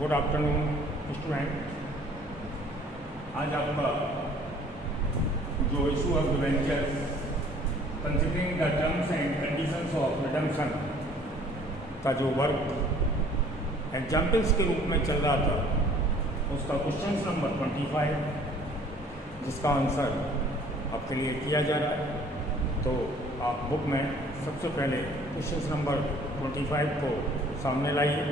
Good afternoon student. आज आपका जो issue of debentures considering the terms and conditions of redemption का जो वर्क एग्जाम्पल्स के रूप में चल रहा था, उसका क्वेश्चन नंबर 25 जिसका आंसर आपके लिए किया जा रहा है। तो आप बुक में सबसे पहले क्वेश्चन नंबर 25 को सामने लाइए।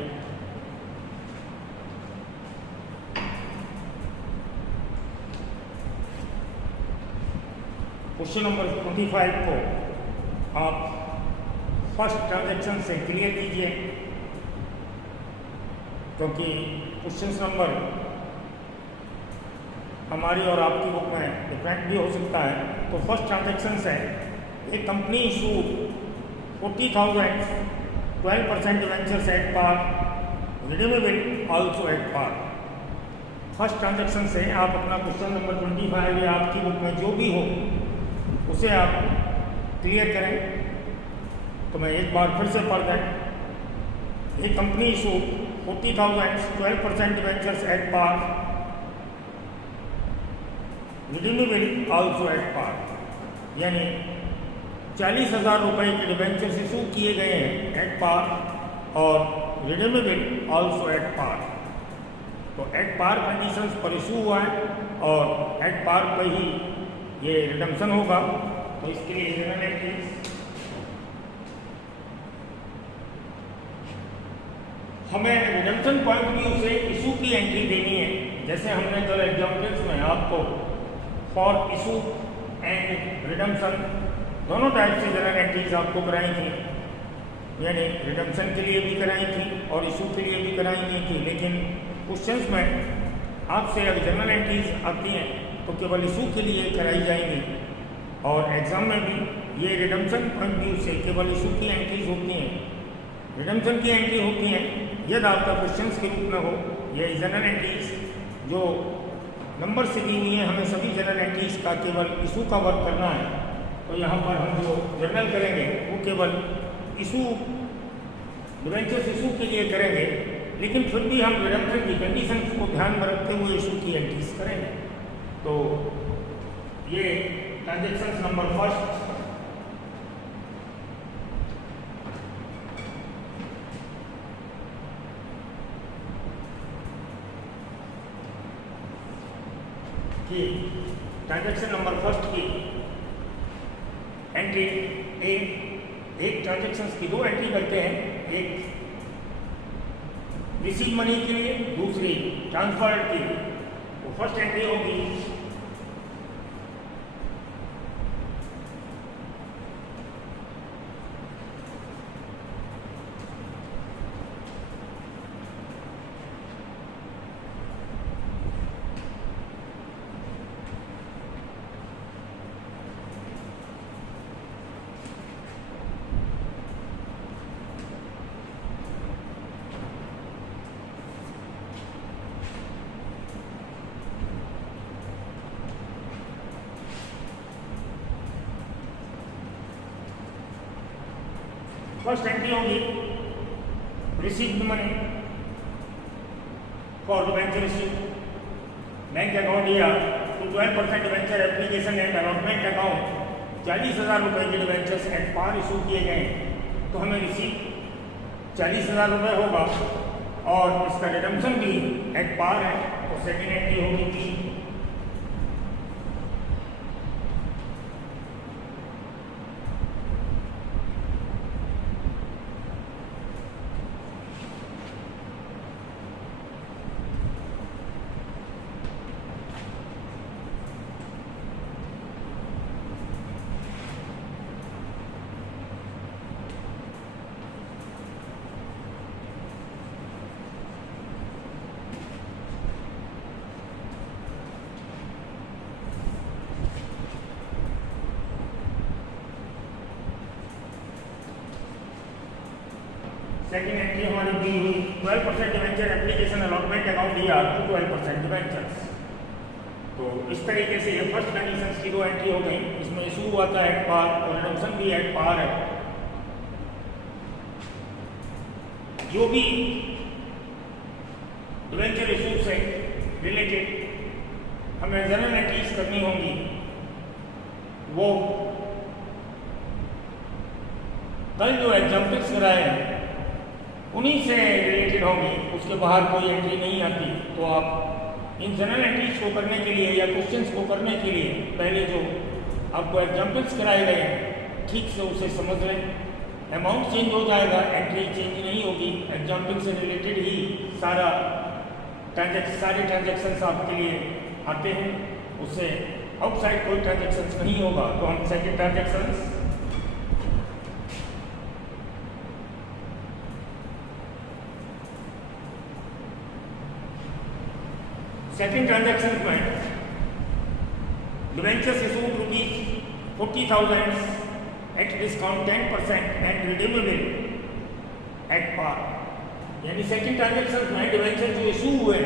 क्वेश्चन नंबर 25 को आप फर्स्ट ट्रांजैक्शन से क्लियर कीजिए, क्योंकि क्वेश्चन नंबर हमारी और आपकी बुक में डिफरेंट भी हो सकता है। तो फर्स्ट ट्रांजैक्शन है एक company issued 40,000 12% debentures at par, redeemable also at par. First transaction से आप अपना क्वेश्चन नंबर 25 या आपकी बुक में जो भी हो उसे आप क्लियर करें। तो मैं एक बार फिर से पढ़ दें। एक company issue 40,000 12% debentures at par, redeemable also at par, यानी 40,000 रुपये के डिवेंचर्स इशू किए गए हैं एट पार और रिडीमेबल आल्सो एट पार। तो एट पार कंडीशंस पर इशू हुआ है और एट पार पर ही ये रिडम्पशन होगा। तो इसके लिए जनरल एंट्रीज हमें रिडम्पशन पॉइंट ऑफ व्यू से इशू की एंट्री देनी है। जैसे हमने कल एग्जाम्पल्स में आपको फॉर इशू एंड रिडम्पशन दोनों टाइप से जनरल एंट्रीज आपको कराई थी, यानी रिडम्पशन के लिए भी कराई थी और इशू के लिए भी कराई गई थी। लेकिन क्वेश्चंस में आपसे अगर जनरल एंट्रीज आती हैं तो केवल इशू के लिए कराई जाएंगी, और एग्जाम में भी ये रिडम्पशन पॉइंट व्यू से केवल इशू की एंट्रीज होती हैं। रिडम्पशन की एंट्री होती हैं यदि आपका क्वेश्चंस के रूप में हो। ये जनरल एंट्रीज जो नंबर से दी हुई है, हमें सभी जनरल एंट्रीज का केवल इशू का वर्क करना है। तो यहाँ पर हम जो जनरल करेंगे वो केवल इशू डिवेंचर्स इशू के लिए करेंगे, लेकिन फिर भी हम रिडम्पशन की कंडीशन को ध्यान में रखते हुए इशू की एंट्रीज करेंगे। तो ये ट्रांजैक्शन नंबर फर्स्ट की ट्रांजैक्शन नंबर फर्स्ट की एंट्री एक ट्रांजैक्शन की दो एंट्री करते हैं, एक रिसीव मनी के लिए, दूसरी ट्रांसफर के लिए। तो फर्स्ट एंट्री होगी फर्स्ट एंट्री होगी received money for debenture issue, bank account या to 12% debenture application and allotment account 40,000 रुपये के डिवेंचर्स एट पार इशू किए गए। तो हमें रिसीव 40,000 रुपये होगा और इसका रिडम्पशन भी एट पार है। तो सेकेंड एंट्री होगी थी सेकेंड एंट्री हमारी दी हुई 12% डिवेंचर एप्लीकेशन अलॉटमेंट अकाउंट दिया टू 12% डिवेंचर्स। तो इस तरीके से ये फर्स्ट कंडीशन की दो एंट्री हो गई। इसमें इशू हुआ था एट पार और रिडम्पशन भी एट पार है। जो भी डिवेंचर इशू से रिलेटेड हमें जनरल एंट्रीज करनी होंगी, वो कल जो एग्जाम्पल्स कराए हैं उन्हीं से रिलेटेड होंगी, उसके बाहर कोई एंट्री नहीं आती। तो आप इन जनरल एंट्रीज को करने के लिए या क्वेश्चंस को करने के लिए पहले जो आपको एग्जाम्पल्स कराए गए हैं ठीक से उसे समझ लें। अमाउंट चेंज हो जाएगा, एंट्री चेंज नहीं होगी। एग्जाम्पल से रिलेटेड ही सारे ट्रांजेक्शन्स आपके लिए आते हैं, उससे आउटसाइड कोई ट्रांजेक्शन्स नहीं होगा। तो हम सेकेंड ट्रांजेक्शन्स में debentures issued ₹40,000 at discount 10% and redeemable at par. यानी सेकेंड ट्रांजेक्शन में डिवेंचर जो इशू हुए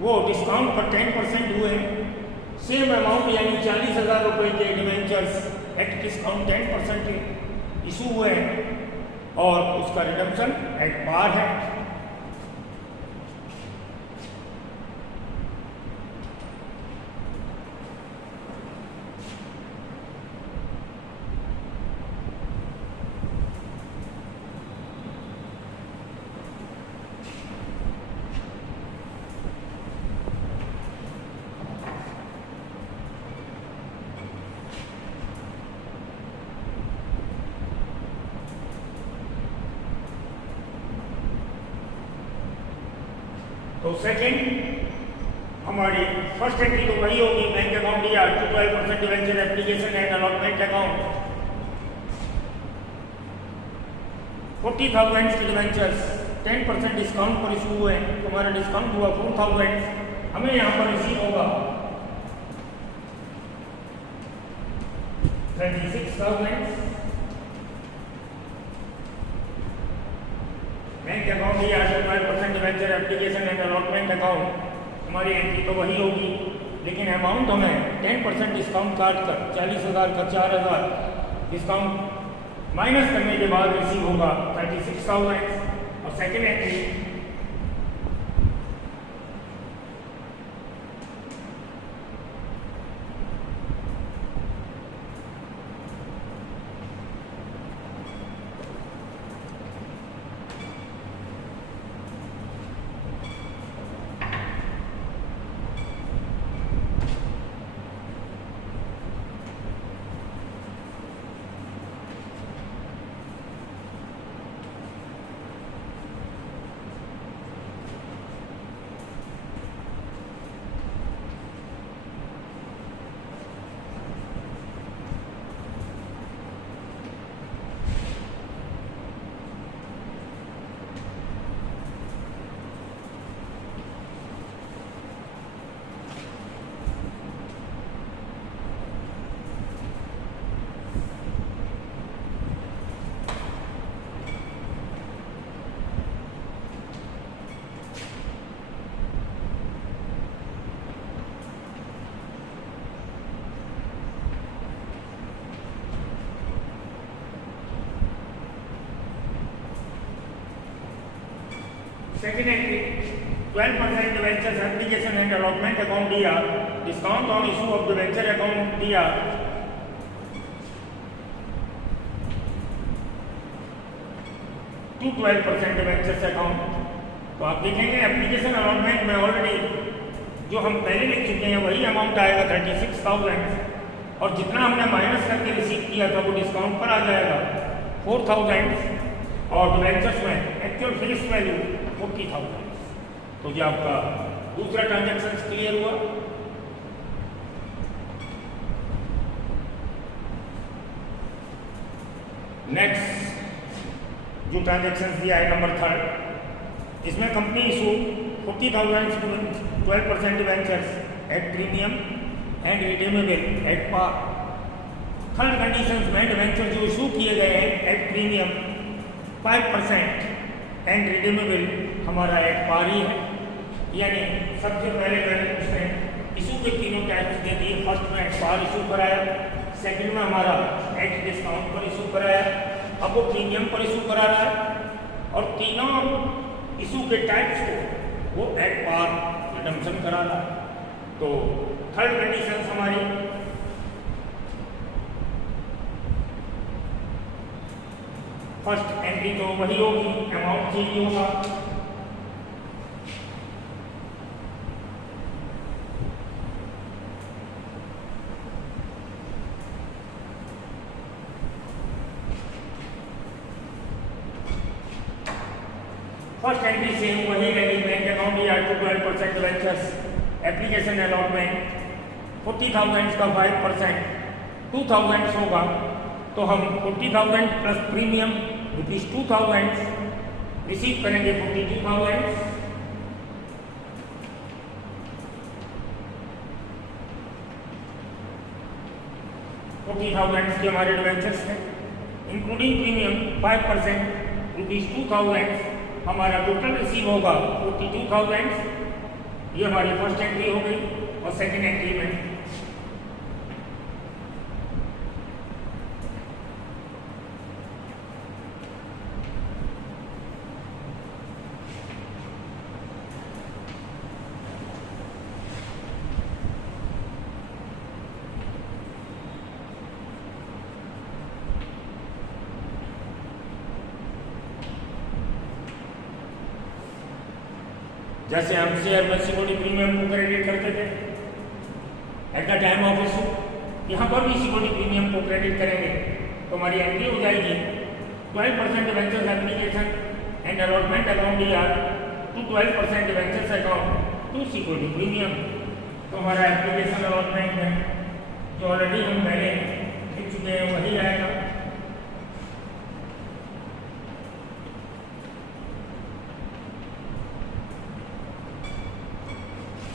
वो डिस्काउंट पर 10% हुए, सेम अमाउंट यानी 40,000 रुपये के डिवेंचर्स एट डिस्काउंट 10% इशू हुए और उसका रिडम्पशन एट पार है। तो सेकेंड हमारी फर्स्ट एंट्री तो वही होगी, बैंक अकाउंट दिया 12% debenture application and allotment account 40,000 के डिवेंचर्स 10% डिस्काउंट पर इशू हुए, तुम्हारा डिस्काउंट हुआ 4,000, हमें यहाँ पर रिसीव होगा 36,000। बैंक अकाउंट दिया 12% debenture application and allotment account, हमारी एंट्री तो वही होगी, लेकिन अमाउंट हमें 10% डिस्काउंट काट कर 40,000 का 4,000 डिस्काउंट माइनस करने के बाद रिसीव होगा 36,000। और second entry second entry 12% debentures application and allotment account दिया, discount on issue of debenture account दिया 12% डिवेंचर्स अकाउंट। तो आप देखेंगे एप्लीकेशन अलॉटमेंट में ऑलरेडी जो हम पहले लिख चुके हैं वही अमाउंट आएगा 36,000 और जितना हमने माइनस करके रिसीव किया था वो डिस्काउंट पर आ जाएगा 4,000 और डिवेंचर्स में एक्चुअल फेस वैल्यू 40,000। तो ये आपका दूसरा ट्रांजैक्शन क्लियर हुआ। नेक्स्ट जो ट्रांजैक्शन दिया है नंबर 3, इसमें company issue 40,000 12% debentures at premium and redeemable at par. Third conditions में डिवेंचर जो इशू किए गए हैं एट प्रीमियम 5% एंड रिडीमेबल हमारा एट पार ही है। यानी सबसे पहले मैंने उसने इशू के तीनों टाइप्स दे दिए। फर्स्ट में एट पार इशू कराया, सेकंड में हमारा एट डिस्काउंट पर इशू कराया, अब वो प्रीमियम पर इशू करा रहा है और तीनों इशू के टाइप्स को वो एट पार रिडम्पशन करा रहा। तो थर्ड कंडीशन हमारी फर्स्ट एंट्री तो वही होगी, अमाउंट चेंज होगा। फर्स्ट एंट्री सेम वही रहेगी, बैंक अकाउंट या 12% वेंचर्स एप्लीकेशन अलॉटमेंट 40,000 का 5% 2,000 होगा। तो हम 40,000 प्लस प्रीमियम ₹2,000 रिसीव करेंगे 42,000। के हमारे डिवेंचर्स हैं, इंक्लूडिंग प्रीमियम 5% ₹2,000 हमारा टोटल रिसीव होगा 42,000। ये हमारी फर्स्ट एंट्री हो गई। और सेकेंड एंट्री में जैसे हम शेयर में सिक्योरिटी प्रीमियम को क्रेडिट करते थे at the time of issue, यहाँ पर भी सिक्योरिटी प्रीमियम को क्रेडिट करेंगे तो हमारी एंट्री हो जाएगी 12% debentures application and allotment account यार to 12% debentures account to security premium. तो हमारा एप्लीकेशन अलॉटमेंट है जो ऑलरेडी हम पहले लिख चुके हैं वही आएगा।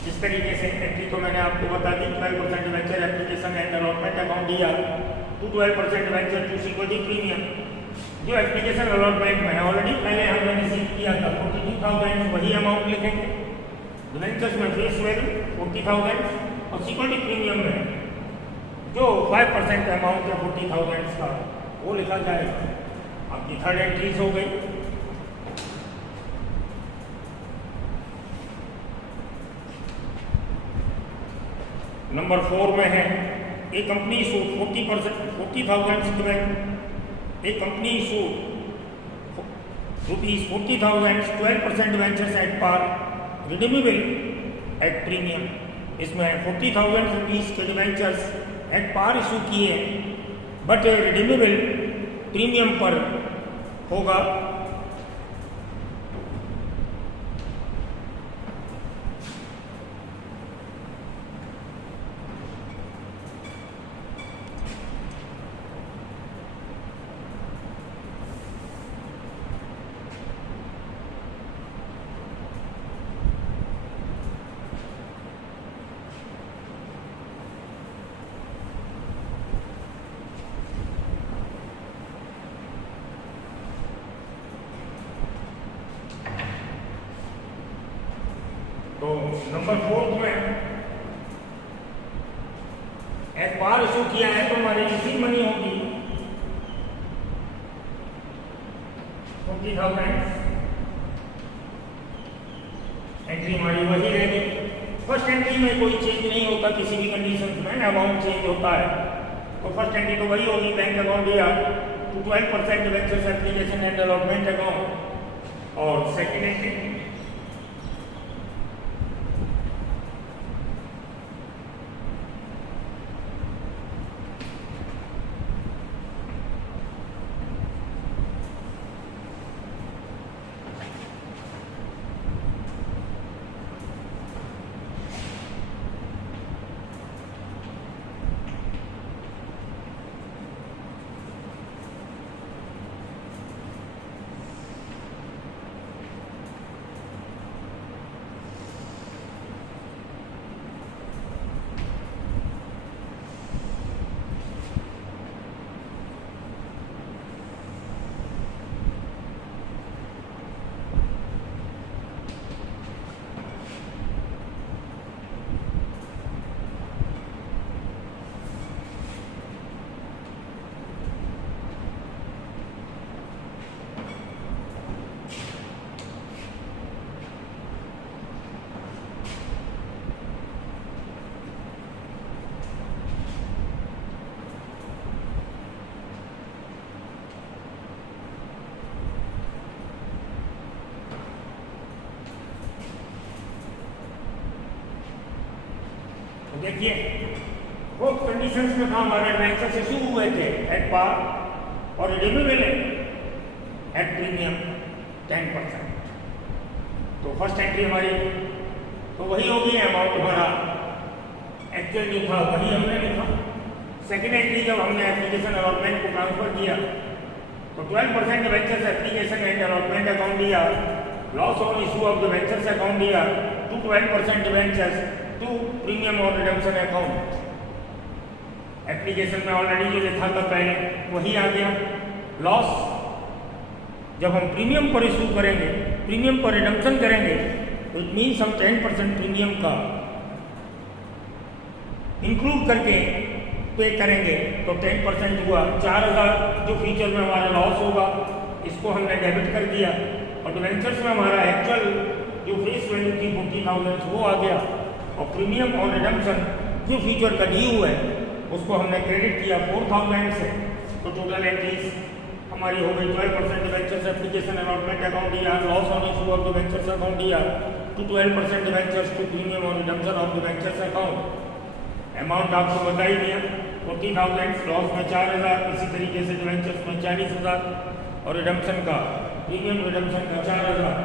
इस तरीके से एंट्री तो मैंने आपको बता दी, 12% venture application and allotment account दिया to 12% venture to security premium. जो एप्लीकेशन अलॉटमेंट में ऑलरेडी पहले हमने रिसीव किया था 42,000 वही अमाउंट लिखेंगे। वेंचर्स में फेस वैल्यू 40,000 और सिक्योरिटी प्रीमियम में जो 5% अमाउंट है 40,000 का वो लिखा जाएगा। आपकी थर्ड एंट्रीज हो गई। नंबर 4 में है a company issued 40,000 a company issued ₹40,000 12% ventures at par redeemable at premium. इसमें ₹40,000 के डिवेंचर्स एट पार इशू किए हैं बट रिडीमेबल प्रीमियम पर होगा। तो नंबर 4 में एट पार इशू किया है तो हमारी रिसीव मनी होगी 40,000। एंट्री हमारी वही रहेगी। फर्स्ट एंट्री में कोई चेंज नहीं होता, किसी भी कंडीशन में अमाउंट चेंज होता है तो फर्स्ट एंट्री तो वही होगी, बैंक अकाउंट दिया to 12% ventures application and allotment account. और सेकेंड एंट्री देखिए वो कंडीशंस में था हमारे डिवेंचर्स इशू हुए थे एट पार और रिडीमेबल एट प्रीमियम 10%। तो फर्स्ट एंट्री हमारी तो वही होगी, अमाउंट हमारा एक्चुअल जो था वही हमने लिखा। सेकेंड एंट्री जब हमने एप्लीकेशन अलॉटमेंट को ट्रांसफर किया तो 12% debentures application and allotment account दिया, loss on issue of debentures account दिया टू 12% डिवेंचर्स टू प्रीमियम और रिडम्पशन अकाउंट। एप्लीकेशन में ऑलरेडी जो लिखा था पहले वही आ गया। लॉस जब हम प्रीमियम पर इशू करेंगे, प्रीमियम पर रिडम्पशन करेंगे तो इट मीन्स हम 10% प्रीमियम का इंक्लूड करके पे करेंगे तो 10% हुआ। 4000 जो फ्यूचर में हमारा लॉस होगा इसको हमने डेबिट कर दिया और डिवेंचर्स में हमारा एक्चुअल जो फेस वैल्यू थी 40,000 वो आ गया और प्रीमियम और रिडम्पशन जो फ्यूचर का ड्यू है उसको हमने क्रेडिट किया 4,000 से। तो टोटल एंट्रीज हमारी हो गई 12% डिवेंचर्स एप्लीकेशन अलॉटमेंट अकाउंट दिया, loss on issue of debentures account दिया टू 12% डिवेंचर्स टू प्रीमियम और redemption of debentures account. Amount आपको बता ही दिया 40,000, लॉस में 4,000, इसी तरीके से डिवेंचर्स में 40,000 और रिडम्पशन का प्रीमियम रिडम्पशन का 4,000।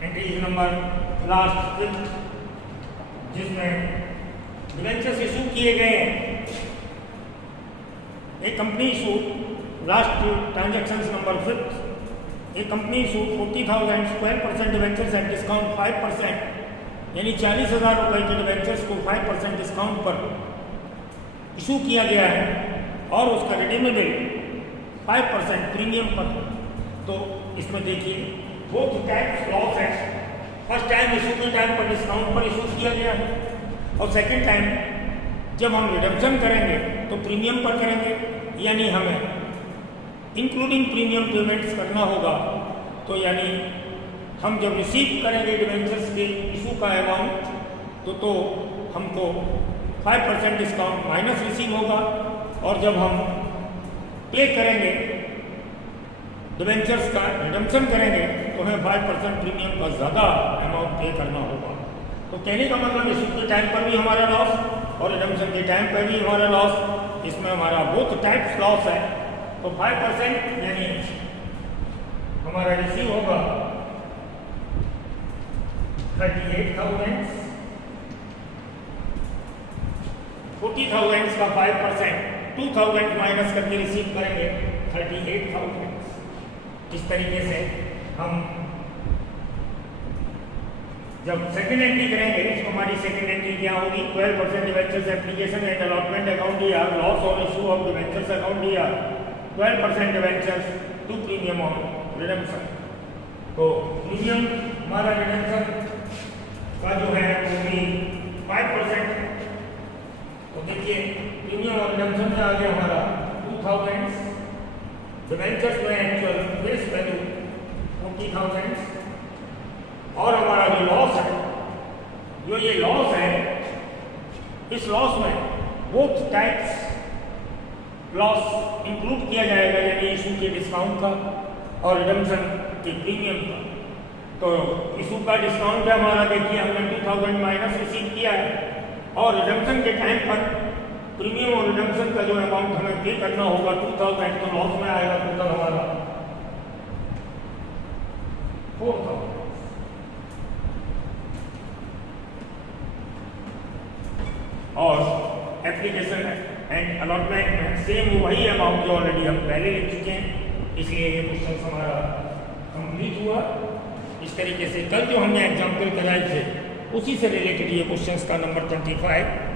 एंट्रीज नंबर लास्ट जिसमें डिवेंचर्स इशू किए गए हैं, एक company issue last transaction number 5, एक company issue 40,000 12% debentures at discount 5%, यानी 40,000 रुपये के डिवेंचर्स को 5% डिस्काउंट पर इशू किया गया है और उसका रिडीमेबल 5% प्रीमियम पर। तो इसमें देखिए बोथ टाइप्स लॉस है। फर्स्ट टाइम इशू के टाइम पर डिस्काउंट पर इशू किया गया है और सेकंड टाइम जब हम रिडम्पशन करेंगे तो प्रीमियम पर करेंगे, यानी हमें इंक्लूडिंग प्रीमियम पेमेंट्स करना होगा। तो यानी हम जब रिसीव करेंगे डिवेंचर्स के इशू का अमाउंट तो हमको 5% डिस्काउंट माइनस रिसीव होगा और जब हम पे करेंगे डिवेंचर्स का रिडम्पशन करेंगे तो हमें 5% प्रीमियम का ज़्यादा अमाउंट पे करना होगा। तो कहने का मतलब इशू के टाइम पर भी हमारा लॉस और रिडम्पशन के टाइम पर भी हमारा लॉस, इसमें हमारा बोथ टाइप्स लॉस है। तो 5% यानी हमारा रिसीव होगा 38,000, 40,000 का 5%, 2,000 माइनस करके रिसीव करेंगे 38,000। इस तरीके से हम जब सेकेंड एंट्री करेंगे तो हमारी सेकेंड एंट्री क्या होगी, 12% debentures application and allotment account दिया, loss on issue of debentures account दिया, 12% डिवेंचर्स टू प्रीमियम और रिडम्पशन। तो प्रीमियम हमारा रिडम्पशन का जो है वो भी 5%। तो देखिए प्रीमियम और रिडम्पशन में आ गया हमारा 2,000, डिवेंचर्स में एक्चुअल फेस वैल्यू 40,000 और हमारा जो लॉस है, जो ये लॉस है, इस लॉस में बोथ टाइप्स लॉस इंक्लूड किया जाएगा, यानी इशू के डिस्काउंट का और रिडम्पशन के प्रीमियम का। तो इशू का डिस्काउंट है हमारा, देखिए हमने 2,000 माइनस रिसीव किया है और रिडम्पशन के टाइम पर प्रीमियम और रिडम्पशन का जो अमाउंट हमें पे करना होगा 2,000, तो लॉस में आएगा टोटल हमारा 4,000। और एप्लीकेशन एंड अलॉटमेंट में सेम वही अमाउंट जो ऑलरेडी हम पहले लिख चुके हैं, इसलिए ये क्वेश्चन हमारा कंप्लीट हुआ। इस तरीके से कल जो हमने एग्जाम्पल कराए थे उसी से रिलेटेड ये क्वेश्चन का नंबर 25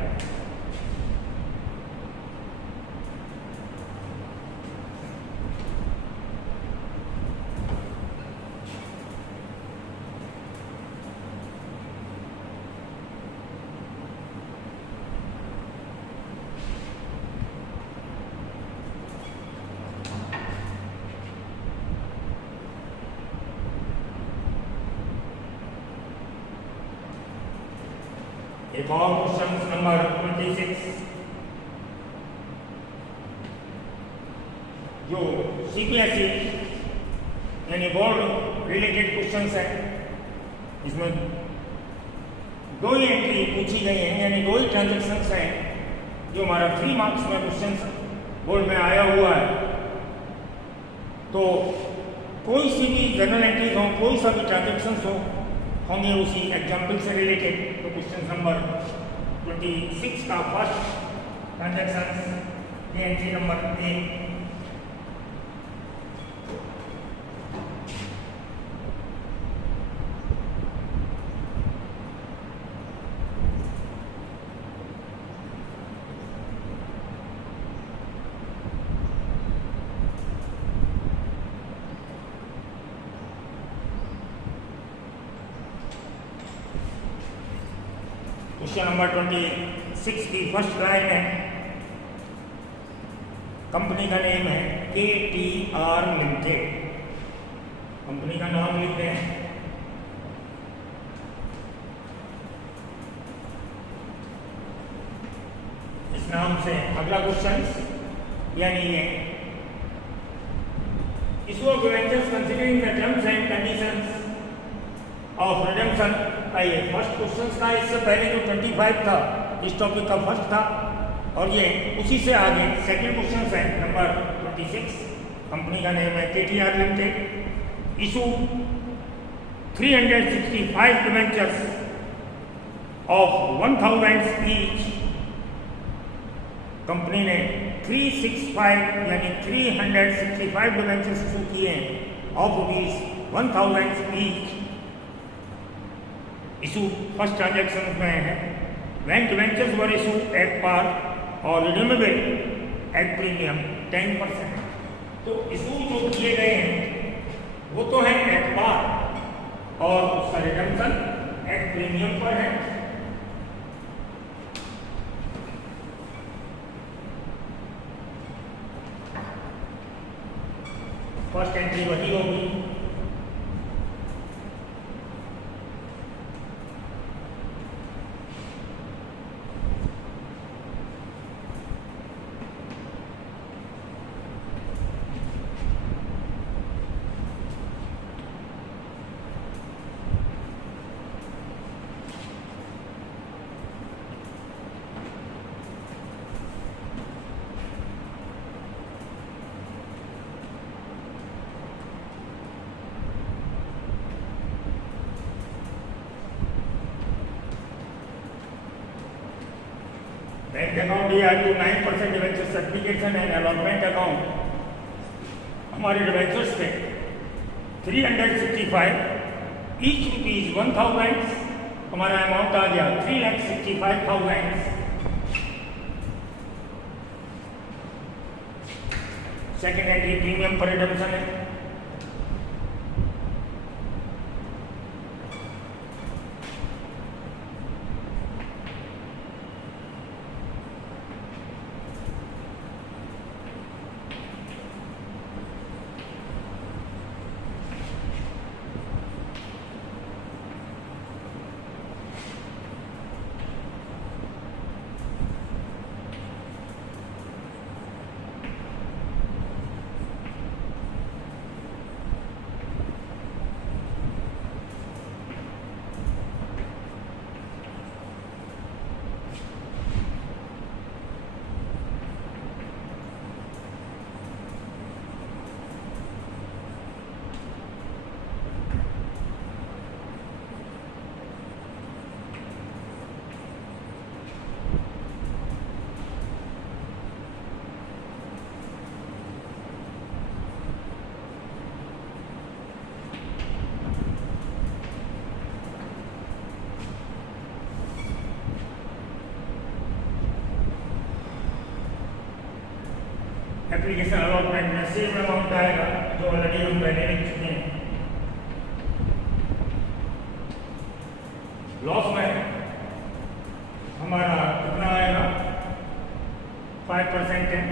एक और क्वेश्चन नंबर 26 जो सीपीएसई यानी बोर्ड रिलेटेड क्वेश्चंस है, इसमें दो ही एंट्री पूछी गई है, यानी दो ही ट्रांजेक्शन्स हैं जो हमारा 3 मार्क्स में क्वेश्चन बोर्ड में आया हुआ है। तो कोई सी भी जनरल एंट्रीज हो, कोई सा भी ट्रांजेक्शन्स हो, होंगे उसी एग्जाम्पल से रिलेटेड। तो क्वेश्चन नंबर 26 का फर्स्ट ट्रांजेक्शन ये एंट्री नंबर 1। क्वेश्चन नंबर 26 की फर्स्ट लाइन है, कंपनी का नेम है KTR लिमिटेड, कंपनी का नाम लिखते हैं। इस नाम से अगला क्वेश्चन यानी ये issue of debentures considering the terms and conditions of redemption का ये फर्स्ट क्वेश्चन था। इससे पहले जो 25 था इस टॉपिक का फर्स्ट था, और ये उसी से आगे सेकंड क्वेश्चन है नंबर 26। कंपनी का नेम है KTR limited, issue 365 debentures of 1000 each. Company ने 365 यानी 365 डिबेंचर्स इशू किए हैं of ₹1000 each. Issue first transaction में है when debentures were issued at par और redeemable at premium 10%। तो इशू जो किए गए हैं वो तो है एट पार और उसका रिडम्पशन एट प्रीमियम पर है। फर्स्ट एंट्री वही होगी। बैंक अकाउंट दिया तो 9% debenture certification and allotment account हमारे डिवेंचर्स थे 365 ईच रुपीज 1000, हमारा अमाउंट आ गया 3,65,000। सेकेंड एंट्री प्रीमियम पर रिडम्पशन है। एप्लीकेशन अलॉटमेंट में सेम अमाउंट आएगा जो ऑलरेडी हम पहले लिख चुके हैं। लॉस में हमारा कितना आएगा 5% है।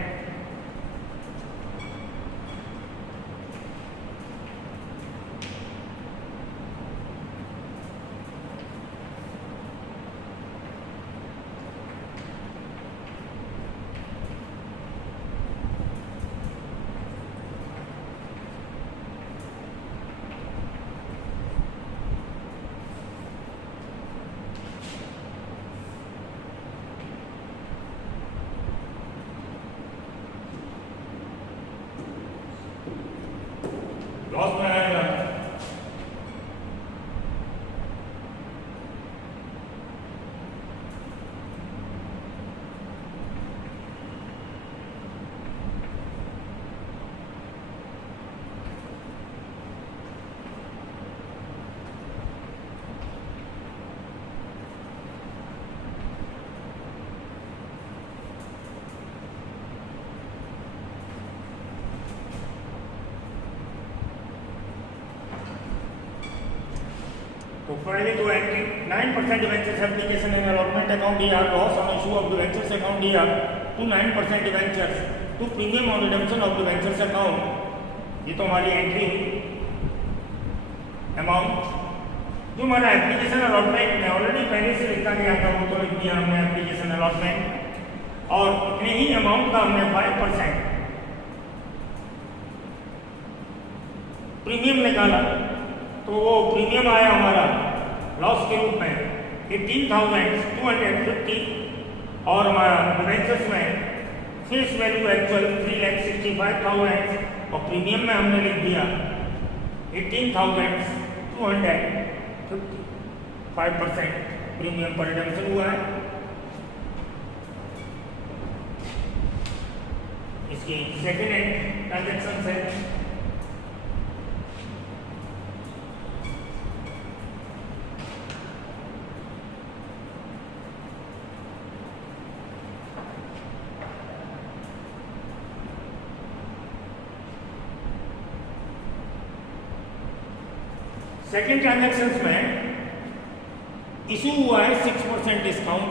पहले तो entry 9% debentures application in allotment account year, loss on issue of debentures account year to 9% debentures to premium on redemption of debentures account। ये तो हमारी एंट्री अमाउंट। जो हमारा एप्लीकेशन अलॉटमेंट में ऑलरेडी पहले से लिखा गया था वो तो लिख दिया हमने एप्लीकेशन अलॉटमेंट, और इतने ही अमाउंट का हमने 5% प्रीमियम निकाला, तो वो प्रीमियम आया हमारा लॉस के रूप में 18,250, और हमारा डिबेंचर्स में फेस वैल्यू एक्चुअल 3,65,000 और प्रीमियम में हमने लिख दिया 18,250। 5% प्रीमियम पर रिडम्पशन हुआ है। इसकी सेकेंड हैंड ट्रांजेक्शन है। सेकेंड ट्रांजैक्शंस में इशू हुआ है 6% डिस्काउंट,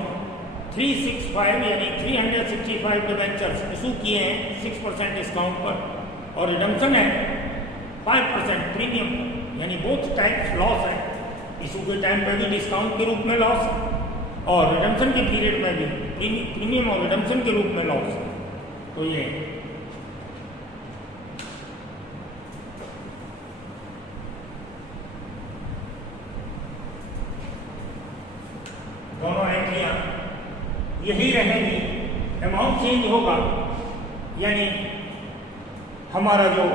365 यानी 365 डिबेंचर्स इशू किए हैं 6% डिस्काउंट पर, और रिडम्पशन है 5% प्रीमियम, यानी बोथ टाइप्स लॉस है। इशू के टाइम पे भी डिस्काउंट के रूप में लॉस, और रिडम्पशन के पीरियड में भी प्रीमियम और रिडम्पशन के रूप में लॉस। तो ये दोनों एंट्रियां यही रहेंगी। अमाउंट चेंज होगा, यानी हमारा जो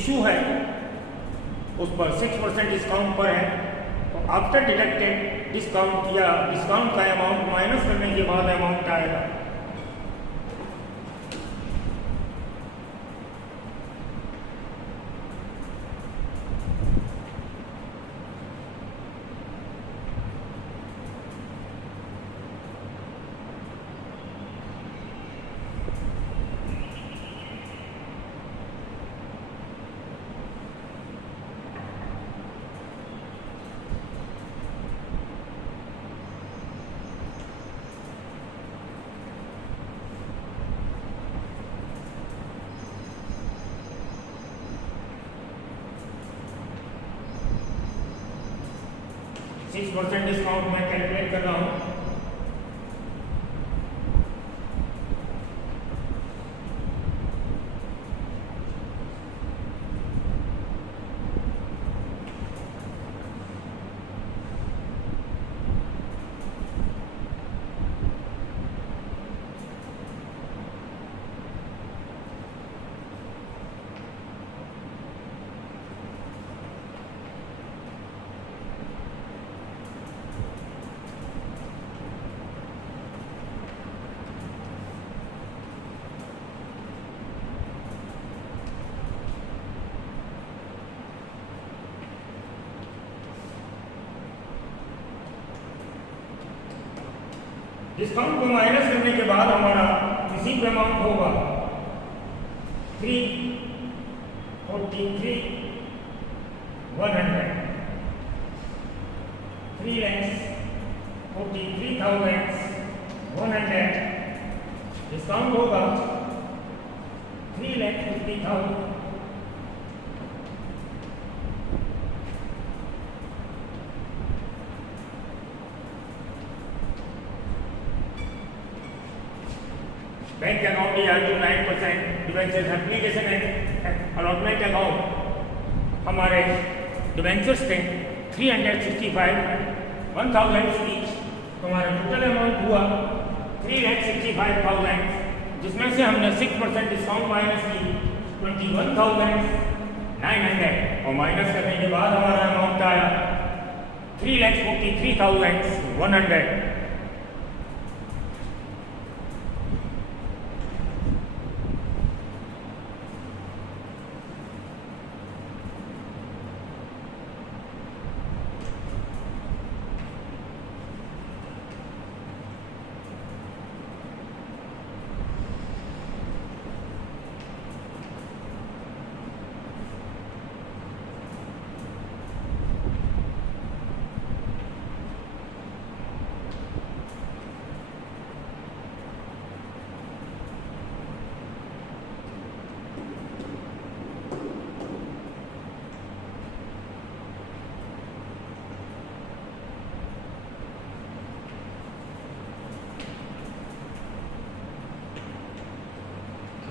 इशू है उस पर 6% डिस्काउंट पर है, तो आफ्टर डिडक्टेड डिस्काउंट या डिस्काउंट का अमाउंट माइनस करने के बाद अमाउंट आएगा। % डिस्काउंट मैं कैलकुलेट कर रहा हूँ। डिस्काउंट को माइनस करने के बाद हमारा रिसीव अमाउंट होगा 343,100, 3,43,100 डिस्काउंट होगा 3,50,000। बैंक अकाउंट या जो 9% डिबेंचर्स एप्लीकेशन है अलॉटमेंट अकाउंट, हमारे डिबेंचर्स थे 365 1000 ईच, तो हमारा टोटल अमाउंट हुआ 3,65,000, जिसमें से हमने 6% डिस्काउंट माइनस की 21,900, और माइनस करने के बाद हमारा अमाउंट आया 3,43,100।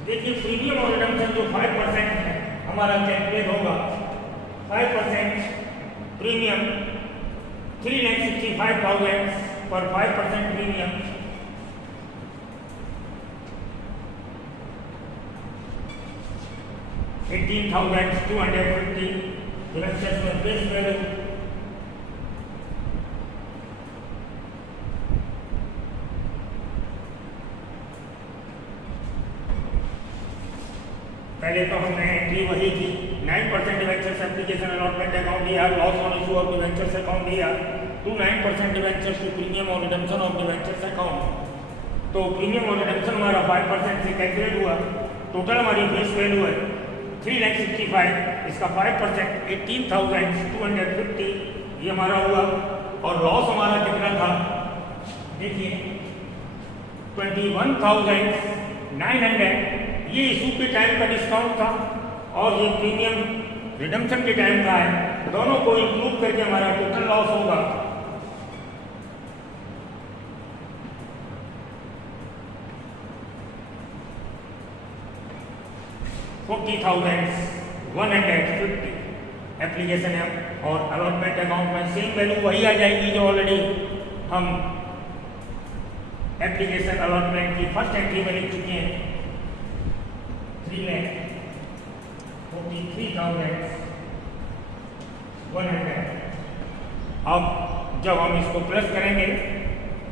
देखिए प्रीमियम और रिडम्पशन जो 5% है हमारा कैलकुलेट होगा 5% प्रीमियम 3,65,000 पर 5% प्रीमियम 18,250 डिवेंचर्स में फेस वैल्यू पहले तो हमने एंट्री वही की 9% डिवेंचर्स एप्लीकेशन अलॉटमेंट अकाउंट दिया, loss on issue of debentures account दिया टू 9% डिवेंचर्स टू प्रीमियम और रिडम्पशन ऑफ डिवेंचर्स अकाउंट। तो प्रीमियम और रिडम्पशन हमारा 5% से कैलकुलेट हुआ, टोटल हमारी फेस वैल्यू है 3,65,000, इसका 5% 18,250 ये हमारा हुआ। और लॉस हमारा कितना था देखिए 21,900, ये इशू के टाइम का डिस्काउंट था और ये प्रीमियम रिडम्पशन के टाइम का है, दोनों को इंक्लूड करके हमारा टोटल लॉस होगा 40,150 एप्लीकेशन है। और अलॉटमेंट अकाउंट में सेम वैल्यू वही आ जाएगी जो ऑलरेडी हम एप्लीकेशन अलॉटमेंट की फर्स्ट एंट्री में लिख चुके हैं 3,43,100। अब जब हम इसको प्लस करेंगे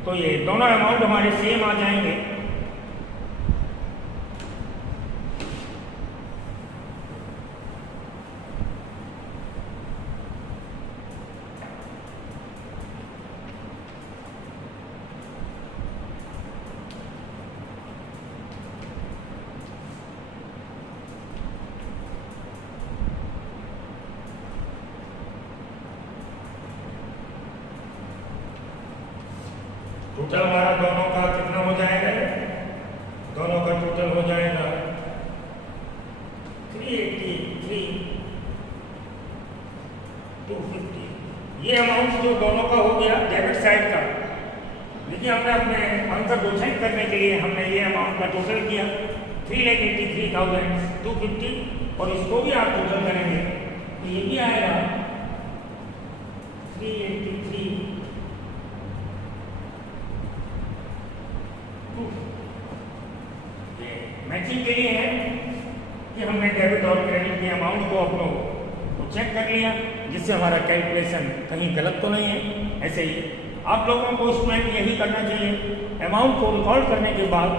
तो ये दोनों अमाउंट हमारे सेम आ जाएंगे। टोटल हमारा दोनों का कितना हो जाएगा, दोनों का टोटल हो जाएगा 383,250। ये अमाउंट जो दोनों का हो गया डेबिट साइड का। देखिए हमने अपने आंसर को चेक करने के लिए हमने ये अमाउंट का टोटल किया 3,83,250 और इसको भी आप टोटल करेंगे तो ये भी आएगा 383। मैचिंग के लिए है कि हमने डेबिट और क्रेडिट के अमाउंट को अपनों को चेक कर लिया, जिससे हमारा कैलकुलेशन कहीं गलत तो नहीं है। ऐसे ही आप लोगों को उसमें यही करना चाहिए, अमाउंट को रिकॉर्ड करने के बाद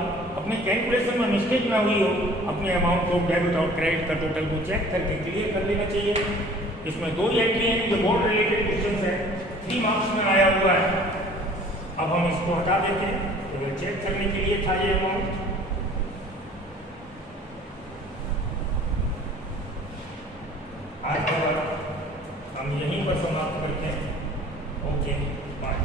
अपने कैलकुलेशन में मिस्टेक ना हुई हो, अपने अमाउंट को डेबिट और क्रेडिट का टोटल को चेक करके क्लियर कर लेना चाहिए। इसमें 2 एंट्री हैं जो बोर्ड रिलेटेड क्वेश्चन है, 3 मार्क्स में आया हुआ है। अब हम इसको हटा देते हैं, तो चेक करने के लिए था ये अमाउंट। आज का हम यहीं पर समाप्त करते हैं। Okay bye.